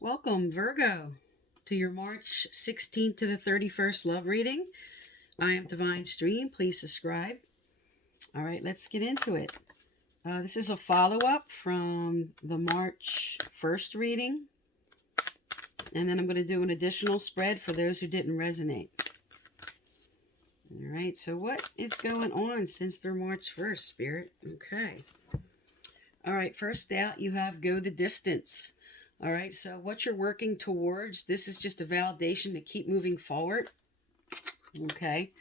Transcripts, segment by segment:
Welcome, Virgo, to your March 16th to the 31st love reading. I am Divine Stream. Please subscribe. All right, let's get into it. This is a follow-up from the March 1st reading. And then I'm going to do an additional spread for those who didn't resonate. All right, so what is going on since they're March 1st, Spirit? Okay. All right, first out, you have go the distance. All right, so what you're working towards, this is just a validation to keep moving forward. Okay.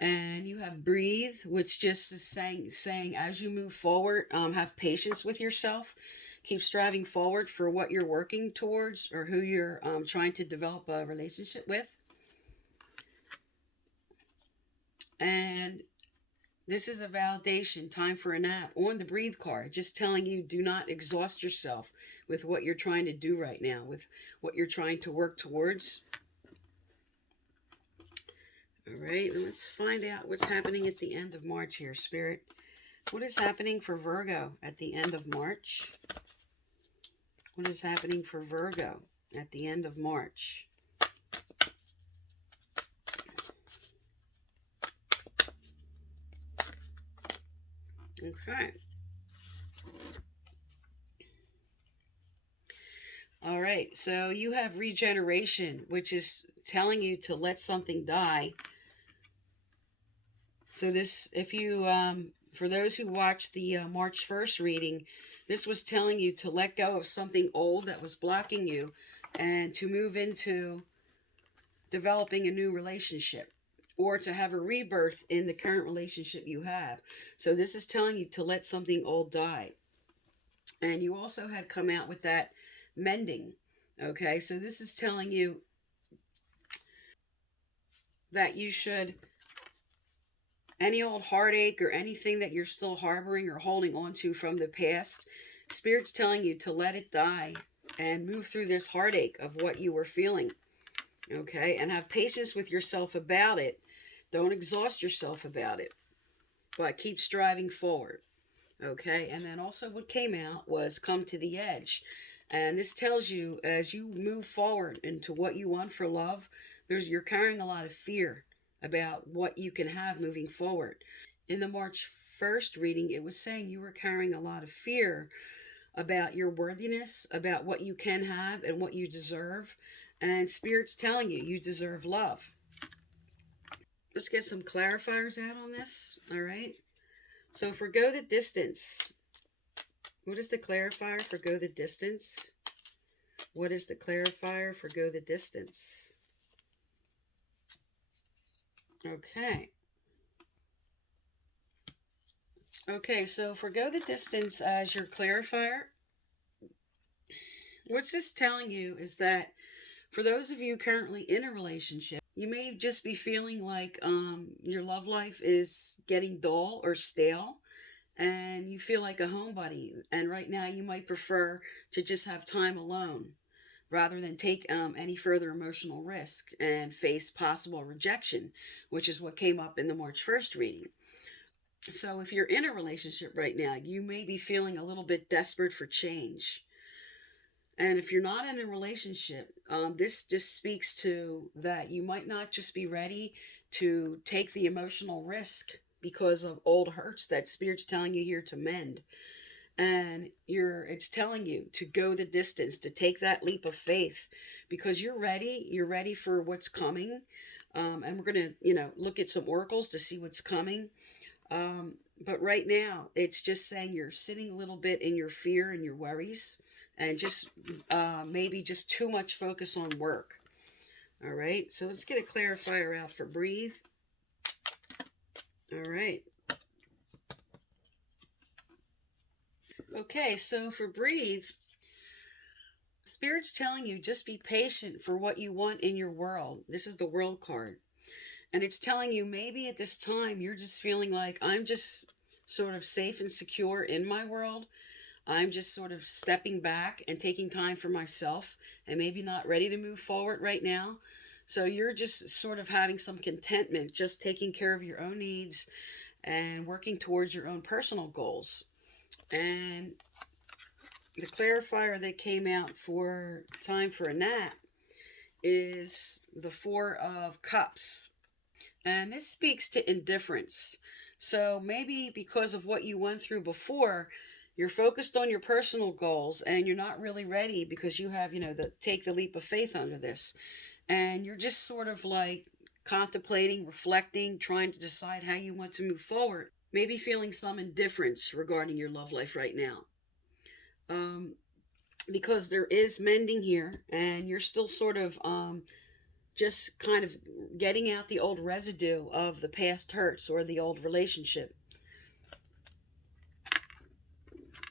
And you have breathe, which just is saying as you move forward, have patience with yourself. Keep striving forward for what you're working towards or who you're trying to develop a relationship with. And this is a validation, time for a nap, on the breathe card, just telling you do not exhaust yourself with what you're trying to do right now, with what you're trying to work towards. All right, let's find out what's happening at the end of March here, Spirit. What is happening for Virgo at the end of March? What is happening for Virgo at the end of March? Okay. All right, so you have regeneration, which is telling you to let something die. So this, if you, for those who watched the March 1st reading, this was telling you to let go of something old that was blocking you and to move into developing a new relationship or to have a rebirth in the current relationship you have. So this is telling you to let something old die. And you also had come out with that mending. Okay, so this is telling you that you should, any old heartache or anything that you're still harboring or holding on to from the past, Spirit's telling you to let it die and move through this heartache of what you were feeling. Okay, and have patience with yourself about it. Don't exhaust yourself about it, but keep striving forward. Okay, and then also what came out was come to the edge. And this tells you as you move forward into what you want for love, you're carrying a lot of fear about what you can have moving forward. In the March 1st reading, it was saying you were carrying a lot of fear about your worthiness, about what you can have and what you deserve. And Spirit's telling you, you deserve love. Let's get some clarifiers out on this. All right. So for go the distance, what is the clarifier for go the distance? What is the clarifier for go the distance? Okay. Okay, so for go the distance as your clarifier, what's this telling you is that for those of you currently in a relationship, you may just be feeling like your love life is getting dull or stale and you feel like a homebody. And right now you might prefer to just have time alone rather than take any further emotional risk and face possible rejection, which is what came up in the March 1st reading. So if you're in a relationship right now, you may be feeling a little bit desperate for change. And if you're not in a relationship, this just speaks to that you might not just be ready to take the emotional risk because of old hurts that Spirit's telling you here to mend. And it's telling you to go the distance, to take that leap of faith because you're ready for what's coming. And we're going to, look at some oracles to see what's coming. But right now, it's just saying you're sitting a little bit in your fear and your worries and just maybe just too much focus on work. All right, so let's get a clarifier out for breathe. All right. Okay, so for breathe, Spirit's telling you just be patient for what you want in your world. This is the world card. And it's telling you maybe at this time you're just feeling like I'm just sort of safe and secure in my world. I'm just sort of stepping back and taking time for myself and maybe not ready to move forward right now. So you're just sort of having some contentment, just taking care of your own needs and working towards your own personal goals. And the clarifier that came out for time for a nap is the Four of Cups. And this speaks to indifference. So maybe because of what you went through before, you're focused on your personal goals and you're not really ready because you have, take the leap of faith under this. And you're just sort of like contemplating, reflecting, trying to decide how you want to move forward. Maybe feeling some indifference regarding your love life right now. Because there is mending here and you're still sort of just kind of getting out the old residue of the past hurts or the old relationship.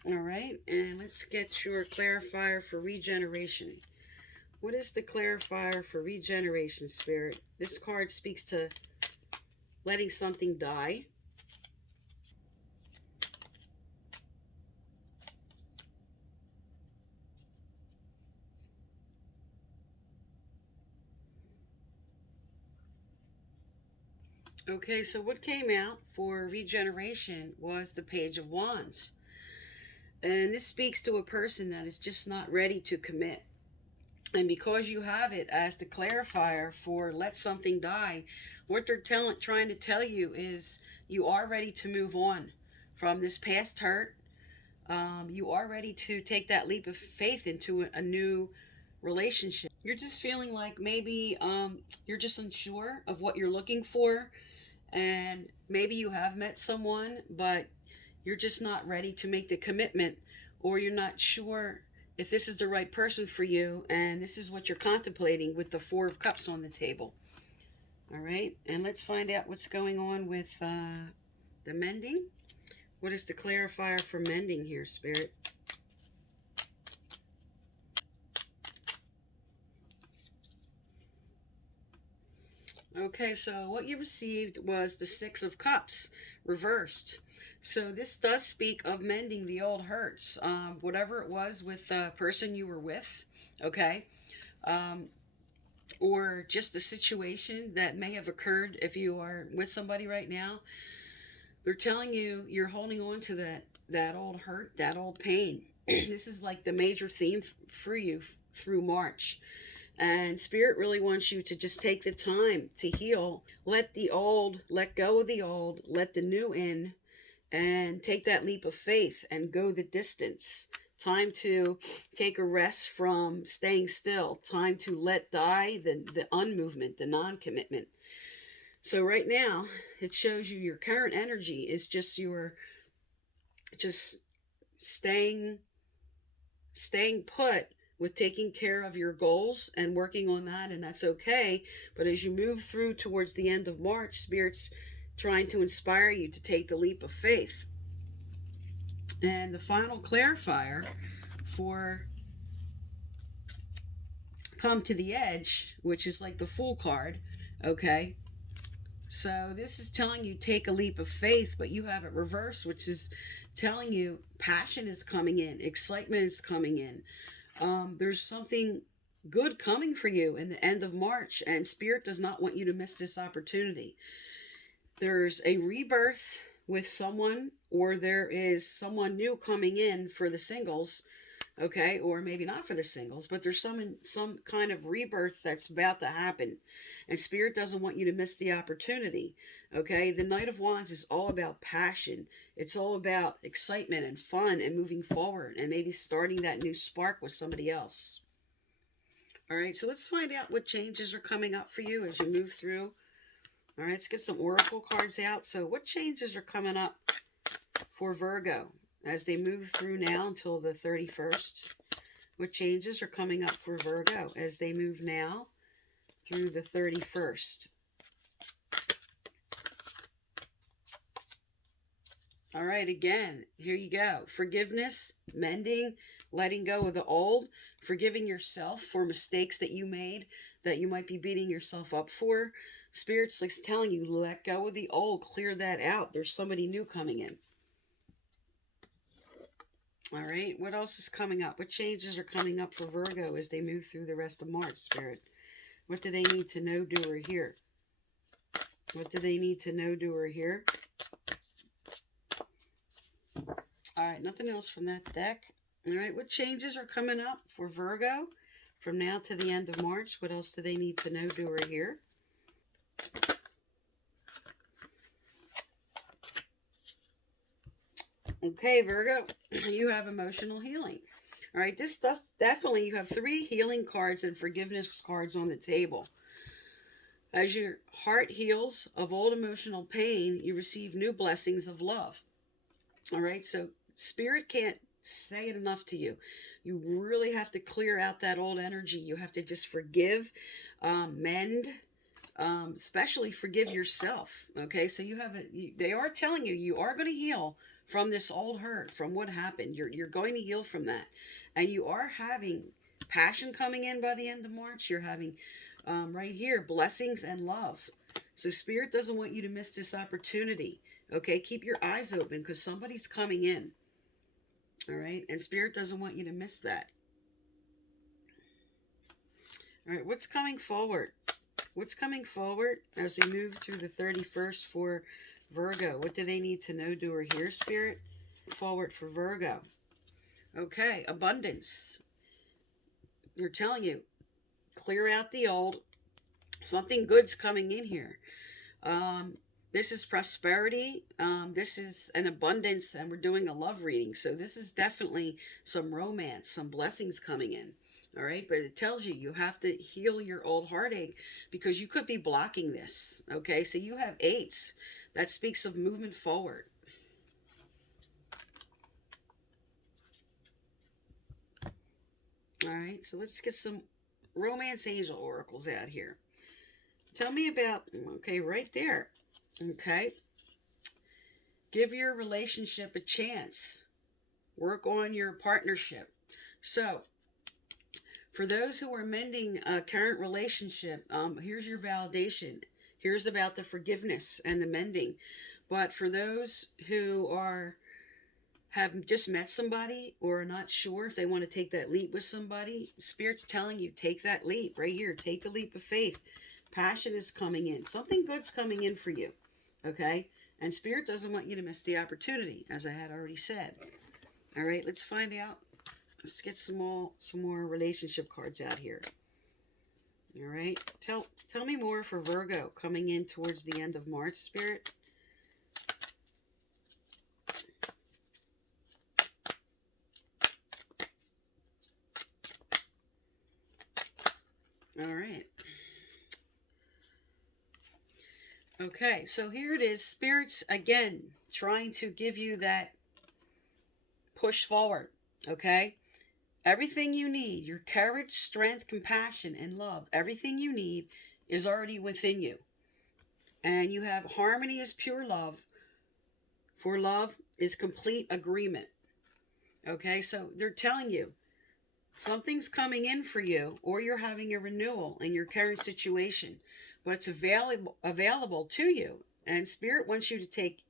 All right, and let's get your clarifier for regeneration. What is the clarifier for regeneration, Spirit? This card speaks to letting something die. Okay, so what came out for regeneration was the Page of Wands. And this speaks to a person that is just not ready to commit. And because you have it as the clarifier for let something die, what they're trying to tell you is you are ready to move on from this past hurt. You are ready to take that leap of faith into a new relationship. You're just feeling like maybe you're just unsure of what you're looking for. And maybe you have met someone, but you're just not ready to make the commitment, or you're not sure if this is the right person for you, and this is what you're contemplating with the Four of Cups on the table. All right, and let's find out what's going on with the mending. What is the clarifier for mending here, Spirit? Okay, so what you received was the Six of Cups reversed. So this does speak of mending the old hurts, whatever it was with the person you were with, okay? Or just a situation that may have occurred if you are with somebody right now. They're telling you you're holding on to that old hurt, that old pain. This is like the major theme for you through March. And Spirit really wants you to just take the time to heal. Let go of the old, let the new in, and take that leap of faith and go the distance. Time to take a rest from staying still. Time to let die the unmovement, the non-commitment. So right now, it shows you your current energy is just staying put with taking care of your goals and working on that, and that's okay. But as you move through towards the end of March, Spirit's trying to inspire you to take the leap of faith. And the final clarifier for come to the edge, which is like the Fool card, okay? So this is telling you take a leap of faith, but you have it reversed, which is telling you passion is coming in, excitement is coming in. There's something good coming for you in the end of March, and Spirit does not want you to miss this opportunity. There's a rebirth with someone, or there is someone new coming in for the singles, okay, or maybe not for the singles, but there's some kind of rebirth that's about to happen, and Spirit doesn't want you to miss the opportunity, okay? The Knight of Wands is all about passion. It's all about excitement and fun and moving forward and maybe starting that new spark with somebody else. All right, so let's find out what changes are coming up for you as you move through. All right, let's get some oracle cards out. So what changes are coming up for Virgo as they move through now until the 31st? What changes are coming up for Virgo as they move now through the 31st? All right, again, here you go. Forgiveness, mending, letting go of the old, forgiving yourself for mistakes that you made that you might be beating yourself up for. Spirit's like telling you, let go of the old, clear that out. There's somebody new coming in. All right, what else is coming up? What changes are coming up for Virgo as they move through the rest of March, Spirit? What do they need to know, do, or hear? What do they need to know, do, or hear? All right, nothing else from that deck. All right, what changes are coming up for Virgo from now to the end of March? What else do they need to know? Do right here. Okay, Virgo, you have emotional healing. All right, this does definitely, you have 3 healing cards and forgiveness cards on the table. As your heart heals of old emotional pain, you receive new blessings of love. All right, so Spirit can't say it enough to you. You really have to clear out that old energy. You have to just forgive, mend, especially forgive yourself. Okay, so they are telling you you are going to heal from this old hurt, from what happened. You're going to heal from that, and you are having passion coming in by the end of March. You're having right here blessings and love. So Spirit doesn't want you to miss this opportunity. Okay, keep your eyes open because somebody's coming in. All right, and Spirit doesn't want you to miss that. All right, what's coming forward? What's coming forward as they move through the 31st for Virgo? What do they need to know, do, or hear, Spirit? Forward for Virgo. Okay, abundance. They're telling you, clear out the old. Something good's coming in here. This is prosperity. This is an abundance, and we're doing a love reading. So this is definitely some romance, some blessings coming in. All right, but it tells you you have to heal your old heartache because you could be blocking this. Okay, so you have 8s. That speaks of movement forward. All right, so let's get some romance angel oracles out here. Tell me about, okay, right there. Okay. Give your relationship a chance. Work on your partnership. So, for those who are mending a current relationship, here's your validation. Here's about the forgiveness and the mending. But for those who have just met somebody or are not sure if they want to take that leap with somebody, Spirit's telling you, take that leap right here. Take the leap of faith. Passion is coming in. Something good's coming in for you. Okay? And Spirit doesn't want you to miss the opportunity, as I had already said. All right, let's find out. Let's get some more relationship cards out here. All right, tell me more for Virgo coming in towards the end of March, Spirit. All right. Okay, so here it is. Spirit's again trying to give you that push forward. Okay. Everything you need, your courage, strength, compassion, and love, everything you need is already within you. And you have harmony is pure love. For love is complete agreement. Okay, so they're telling you something's coming in for you, or you're having a renewal in your current situation, but it's available to you. And Spirit wants you to take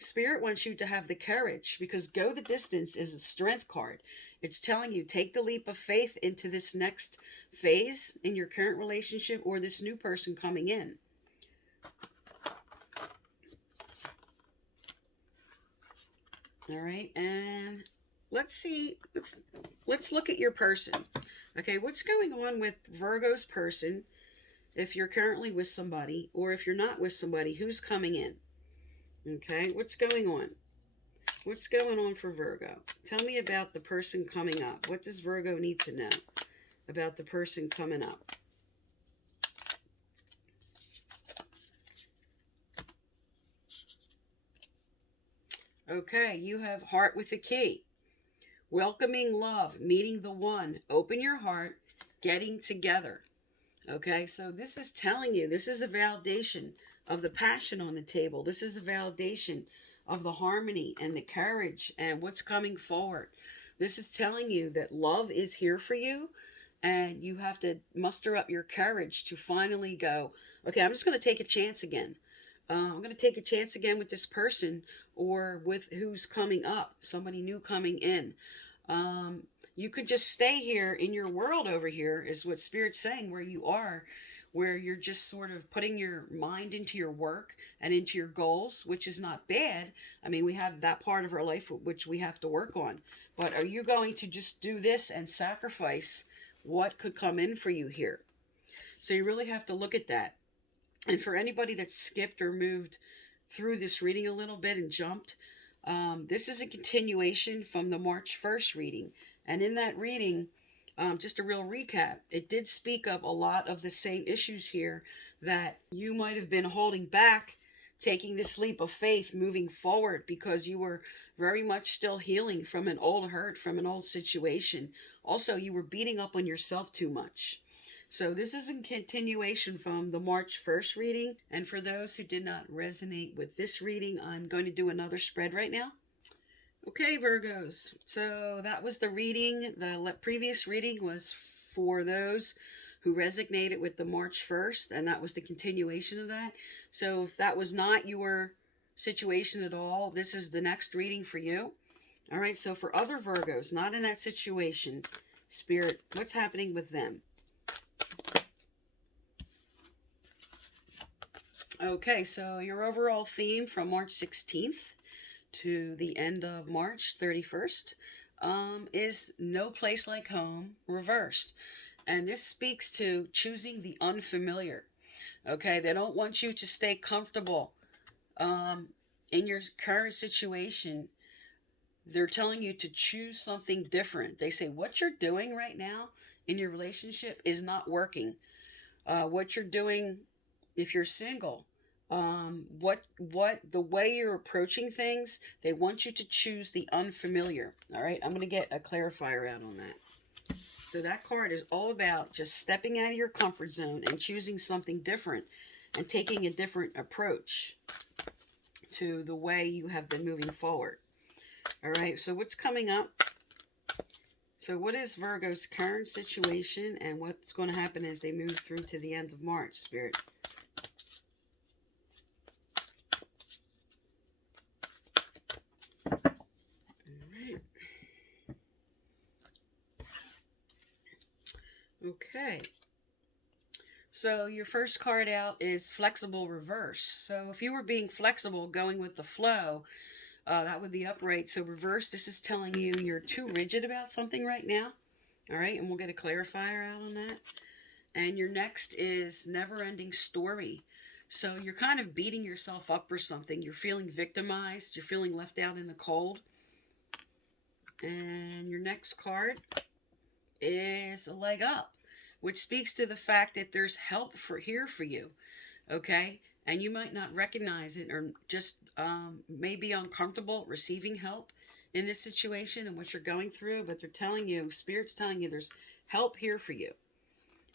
Spirit wants you to have the courage, because go the distance is a strength card. It's telling you, take the leap of faith into this next phase in your current relationship or this new person coming in. All right, and let's look at your person. Okay, what's going on with Virgo's person if you're currently with somebody, or if you're not with somebody, who's coming in? Okay, what's going on? What's going on for Virgo? Tell me about the person coming up. What does Virgo need to know about the person coming up? Okay, you have heart with a key. Welcoming love, meeting the one, open your heart, getting together. Okay, so this is telling you, this is a validation of the passion on the table. This is a validation of the harmony and the courage and what's coming forward. This is telling you that love is here for you, and you have to muster up your courage to finally go, okay, I'm just going to take a chance again. I'm going to take a chance again with this person, or with who's coming up, somebody new coming in. You could just stay here in your world over here, is what Spirit's saying, where you are, where you're just sort of putting your mind into your work and into your goals, which is not bad. I mean, we have that part of our life which we have to work on. But are you going to just do this and sacrifice what could come in for you here? So you really have to look at that. And for anybody that skipped or moved through this reading a little bit and jumped, this is a continuation from the March 1st reading. And in that reading, just a real recap, it did speak of a lot of the same issues here that you might have been holding back, taking this leap of faith, moving forward, because you were very much still healing from an old hurt, from an old situation. Also, you were beating up on yourself too much. So this is a continuation from the March 1st reading. And for those who did not resonate with this reading, I'm going to do another spread right now. Okay, Virgos. So that was the reading. The previous reading was for those who resonated with the March 1st, and that was the continuation of that. So if that was not your situation at all, this is the next reading for you. All right, so for other Virgos, not in that situation, Spirit, what's happening with them? Okay, so your overall theme from March 16th to the end of March 31st is No Place Like Home reversed. And this speaks to choosing the unfamiliar. Okay, they don't want you to stay comfortable in your current situation. They're telling you to choose something different. They say what you're doing right now in your relationship is not working. What you're doing, if you're single, what the way you're approaching things, they want you to choose the unfamiliar. All right, I'm going to get a clarifier out on that. So that card is all about just stepping out of your comfort zone and choosing something different and taking a different approach to the way you have been moving forward. All right, so what's coming up? So what is Virgo's current situation and what's going to happen as they move through to the end of March, Spirit? Okay, so your first card out is Flexible Reverse. So if you were being flexible, going with the flow, that would be upright. So reverse, this is telling you you're too rigid about something right now. All right, and we'll get a clarifier out on that. And your next is Never Ending Story. So you're kind of beating yourself up for something. You're feeling victimized. You're feeling left out in the cold. And your next card is a leg up, which speaks to the fact that there's help here for you, okay? And you might not recognize it or just may be uncomfortable receiving help in this situation and what you're going through, but they're telling you, Spirit's telling you there's help here for you.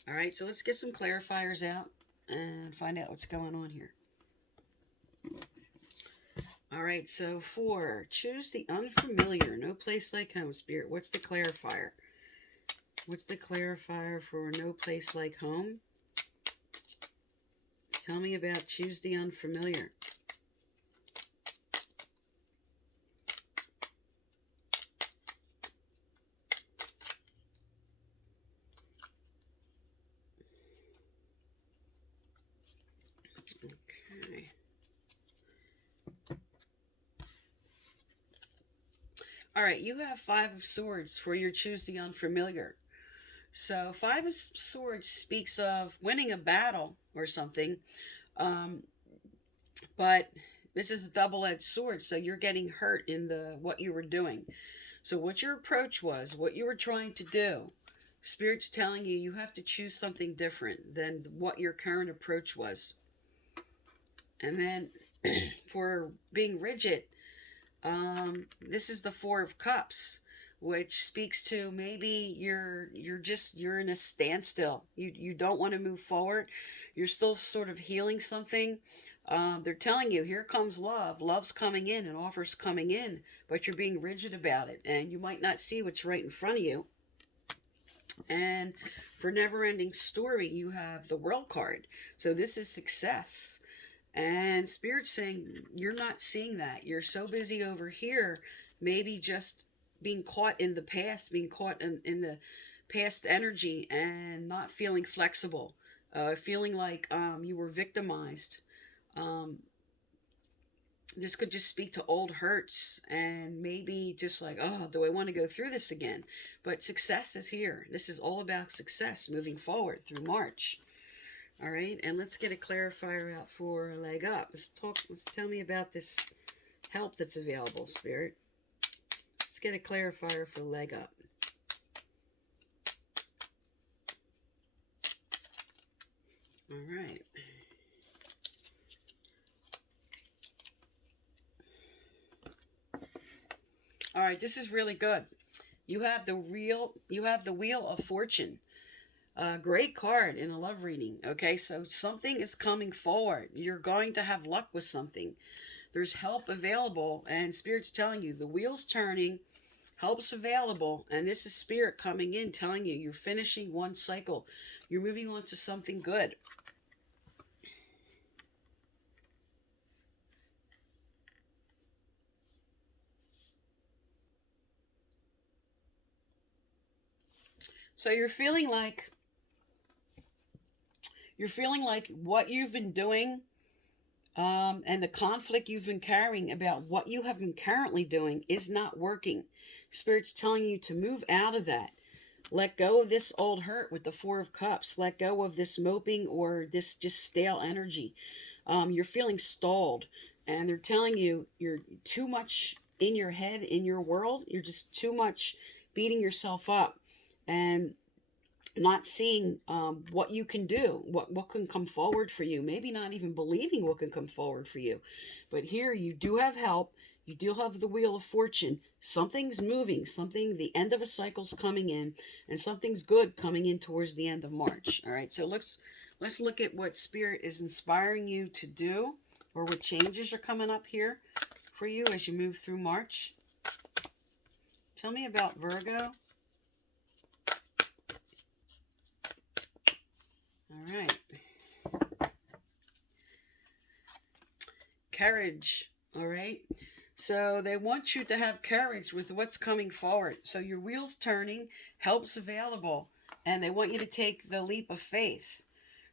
All right, so let's get some clarifiers out and find out what's going on here. All right, so for choose the unfamiliar, no place like home, Spirit, what's the clarifier? What's the clarifier for no place like home? Tell me about choose the unfamiliar. Okay. All right, you have Five of Swords for your choose the unfamiliar. So Five of Swords speaks of winning a battle or something, but this is a double-edged sword, so you're getting hurt in what you were doing. So what your approach was, what you were trying to do, Spirit's telling you you have to choose something different than what your current approach was. And then for being rigid, this is the Four of Cups, which speaks to maybe you're in a standstill. You don't want to move forward. You're still sort of healing something. They're telling you, here comes love. Love's coming in and offers coming in, but you're being rigid about it, and you might not see what's right in front of you. And for Never Ending Story, you have the World card. So this is success. And Spirit's saying you're not seeing that. You're so busy over here, maybe just being caught in the past, being caught in the past energy and not feeling flexible, feeling like you were victimized. Um, this could just speak to old hurts and maybe just like, oh, do I want to go through this again? But success is here. This is all about success moving forward through March. All right, and let's get a clarifier out for leg up. Let's tell me about this help that's available, Spirit. Let's get a clarifier for leg up. All right. All right, this is really good. You have the Wheel of Fortune. Great card in a love reading. Okay, so something is coming forward. You're going to have luck with something. There's help available, and Spirit's telling you the wheel's turning, help's available, and this is Spirit coming in telling you you're finishing one cycle. You're moving on to something good. So you're feeling like what you've been doing, and the conflict you've been carrying about what you have been currently doing is not working. Spirit's telling you to move out of that. Let go of this old hurt with the Four of Cups. Let go of this moping or this just stale energy. You're feeling stalled, and they're telling you you're too much in your head, in your world. You're just too much beating yourself up and not seeing what you can do, what can come forward for you. Maybe not even believing what can come forward for you. But here you do have help. You do have the Wheel of Fortune. Something's moving. The end of a cycle's coming in, and something's good coming in towards the end of March. All right, so let's look at what Spirit is inspiring you to do, or what changes are coming up here for you as you move through March. Tell me about Virgo. All right. Courage. All right. So they want you to have courage with what's coming forward. So your wheel's turning, help's available, and they want you to take the leap of faith.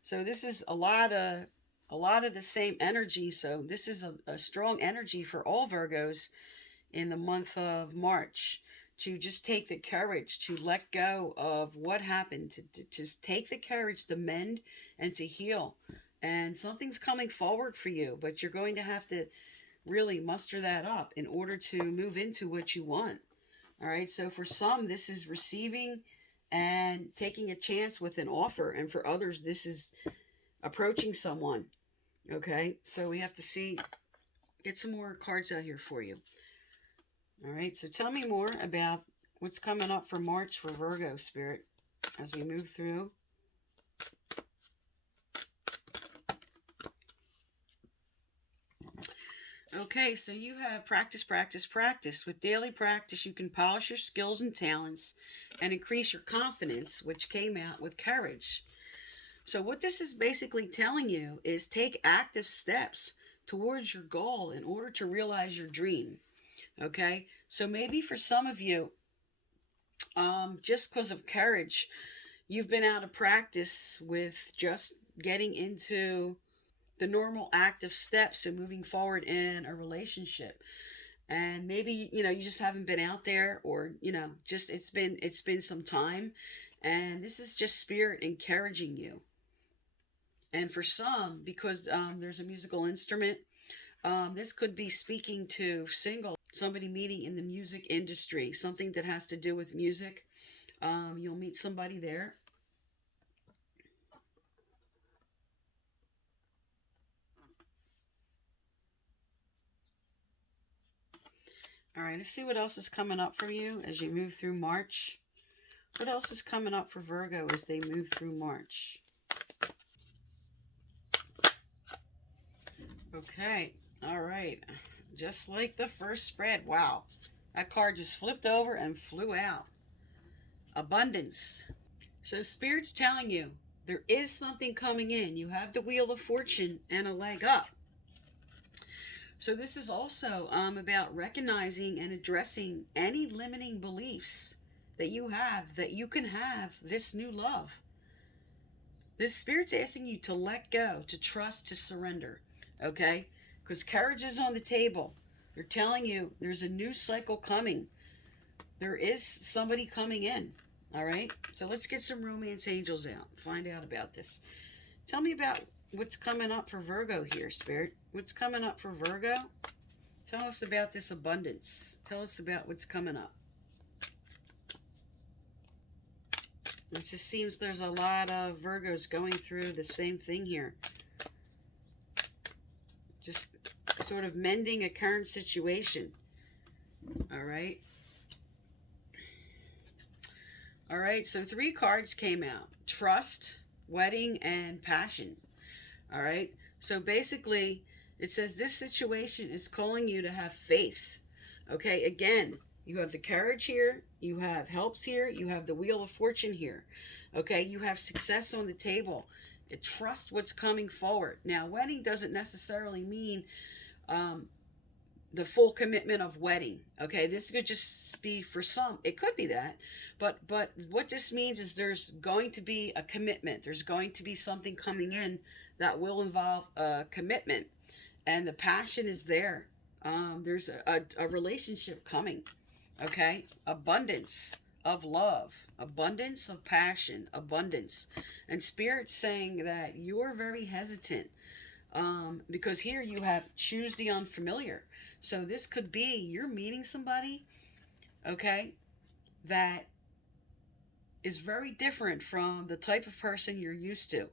So this is a lot of the same energy. So this is a strong energy for all Virgos in the month of March, to just take the courage to let go of what happened, to just take the courage to mend and to heal. And something's coming forward for you, but you're going to have to really muster that up in order to move into what you want. All right, so for some, this is receiving and taking a chance with an offer, and for others, this is approaching someone. Okay, so we have to get some more cards out here for you. All right, so tell me more about what's coming up for March for Virgo, Spirit, as we move through. Okay, so you have practice, practice, practice. With daily practice, you can polish your skills and talents and increase your confidence, which came out with courage. So what this is basically telling you is take active steps towards your goal in order to realize your dream. Okay, so maybe for some of you, just because of courage, you've been out of practice with just getting into the normal active steps and moving forward in a relationship. And maybe, you just haven't been out there, or, just it's been some time. And this is just Spirit encouraging you. And for some, because there's a musical instrument, this could be speaking to somebody meeting in the music industry, something that has to do with music. You'll meet somebody there. All right, let's see what else is coming up for you as you move through March. What else is coming up for Virgo as they move through March? Okay, all right. Just like the first spread. Wow, that card just flipped over and flew out. Abundance. So Spirit's telling you there is something coming in. You have the Wheel of Fortune and a leg up. So this is also about recognizing and addressing any limiting beliefs that you have, that you can have this new love. This Spirit's asking you to let go, to trust, to surrender. Okay? Because courage is on the table. They're telling you there's a new cycle coming. There is somebody coming in. All right? So let's get some romance angels out. Find out about this. Tell me about what's coming up for Virgo here, Spirit. What's coming up for Virgo? Tell us about this abundance. Tell us about what's coming up. It just seems there's a lot of Virgos going through the same thing here. Just sort of mending a current situation. All right. All right, so 3 cards came out. Trust, wedding, and passion. All right. So basically, it says this situation is calling you to have faith. Okay, again, you have the courage here, you have helps here, you have the wheel of fortune here. Okay, you have success on the table. Trust what's coming forward. Now, wedding doesn't necessarily mean the full commitment of wedding. Okay, this could just be for some. It could be that, but what this means is there's going to be a commitment. There's going to be something coming in that will involve a commitment, and the passion is there. There's a relationship coming. Okay, abundance of love, abundance of passion, abundance, and Spirit's saying that you're very hesitant. Because here you have choose the unfamiliar. So this could be you're meeting somebody, okay, that is very different from the type of person you're used to.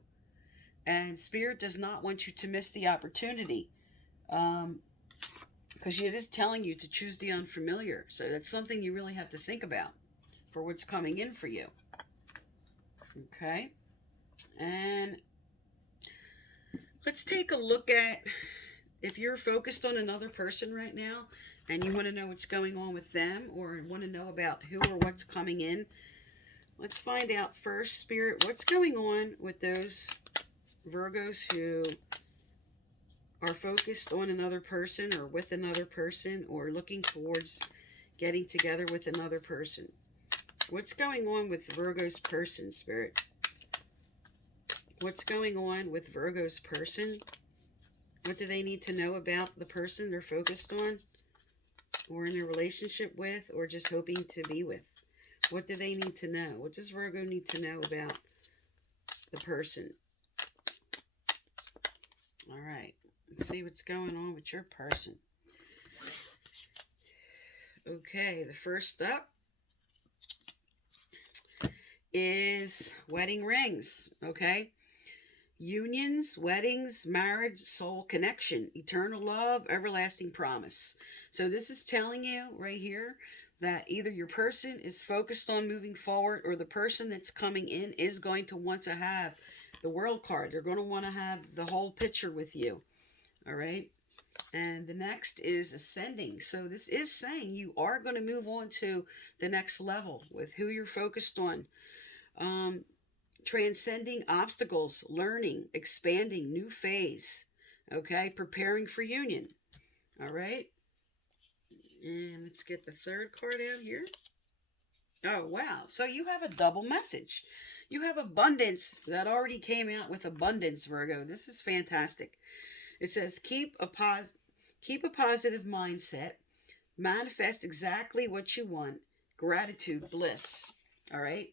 And Spirit does not want you to miss the opportunity. Because it is telling you to choose the unfamiliar. So that's something you really have to think about for what's coming in for you. Okay. And let's take a look at if you're focused on another person right now and you want to know what's going on with them or want to know about who or what's coming in. Let's find out first, Spirit, what's going on with those Virgos who are focused on another person or with another person or looking towards getting together with another person. What's going on with Virgo's person, Spirit? What's going on with Virgo's person? What do they need to know about the person they're focused on or in a relationship with or just hoping to be with? What do they need to know? What does Virgo need to know about the person? All right. Let's see what's going on with your person. Okay, the first up is wedding rings, okay? Unions, weddings, marriage, soul connection, eternal love, everlasting promise. So this is telling you right here that either your person is focused on moving forward or the person that's coming in is going to want to have the world card. They're going to want to have the whole picture with you. All right. And the next is ascending. So this is saying you are going to move on to the next level with who you're focused on. Transcending obstacles, learning, expanding, new phase. Okay. Preparing for union. All right. And let's get the third card out here. Oh, wow. So you have a double message. You have abundance that already came out with abundance, Virgo. This is fantastic. It says, keep a positive mindset, manifest exactly what you want, gratitude, bliss. All right.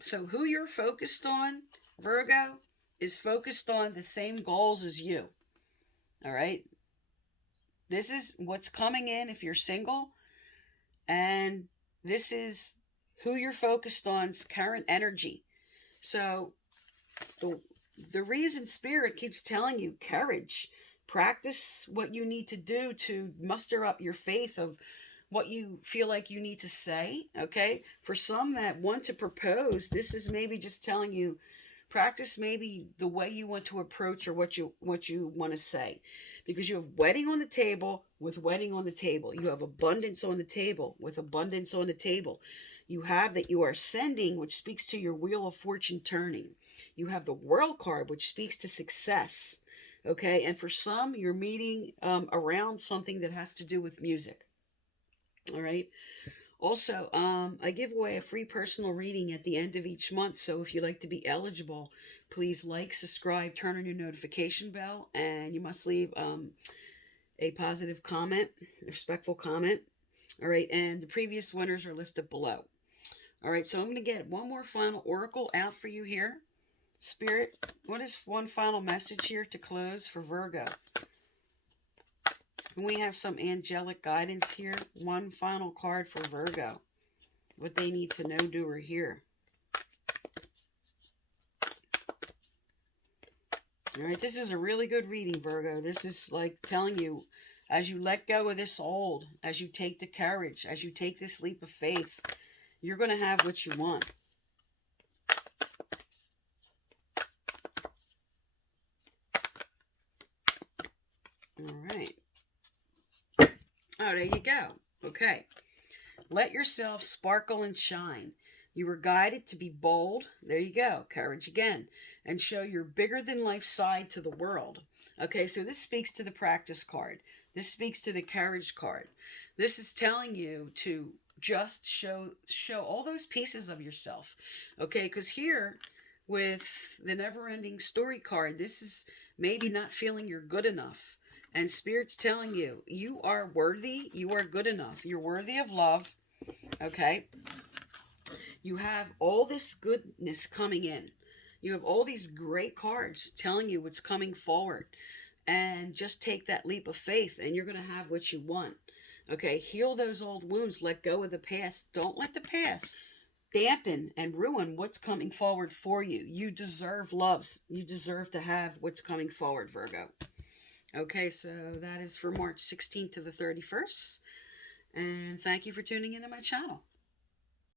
So who you're focused on, Virgo, is focused on the same goals as you. All right. This is what's coming in if you're single. And this is who you're focused on's current energy. So the reason Spirit keeps telling you courage, practice what you need to do to muster up your faith of what you feel like you need to say. Okay. For some that want to propose, this is maybe just telling you practice maybe the way you want to approach or what you want to say, because you have wedding on the table with wedding on the table. You have abundance on the table with abundance on the table. You have that you are ascending, which speaks to your wheel of fortune turning. You have the world card, which speaks to success. Okay. And for some, you're meeting around something that has to do with music. All right. Also, I give away a free personal reading at the end of each month. So if you'd like to be eligible, please like, subscribe, turn on your notification bell, and you must leave a positive comment, a respectful comment. All right, and the previous winners are listed below. All right, so I'm going to get one more final oracle out for you here. Spirit, what is one final message here to close for Virgo? Can we have some angelic guidance here? One final card for Virgo. What they need to know, do, or hear. All right, this is a really good reading, Virgo. This is like telling you, as you let go of this old, as you take the courage, as you take this leap of faith, you're going to have what you want. All right. Oh, there you go. Okay. Let yourself sparkle and shine. You were guided to be bold. There you go. Courage again. And show your bigger than life side to the world. Okay, so this speaks to the practice card. This speaks to the courage card. This is telling you to just show all those pieces of yourself. Okay, because here with the never-ending story card, this is maybe not feeling you're good enough. And Spirit's telling you, you are worthy, you are good enough. You're worthy of love, okay? You have all this goodness coming in. You have all these great cards telling you what's coming forward. And just take that leap of faith and you're going to have what you want. Okay, heal those old wounds. Let go of the past. Don't let the past dampen and ruin what's coming forward for you. You deserve loves. You deserve to have what's coming forward, Virgo. Okay, so that is for March 16th to the 31st. And thank you for tuning into my channel.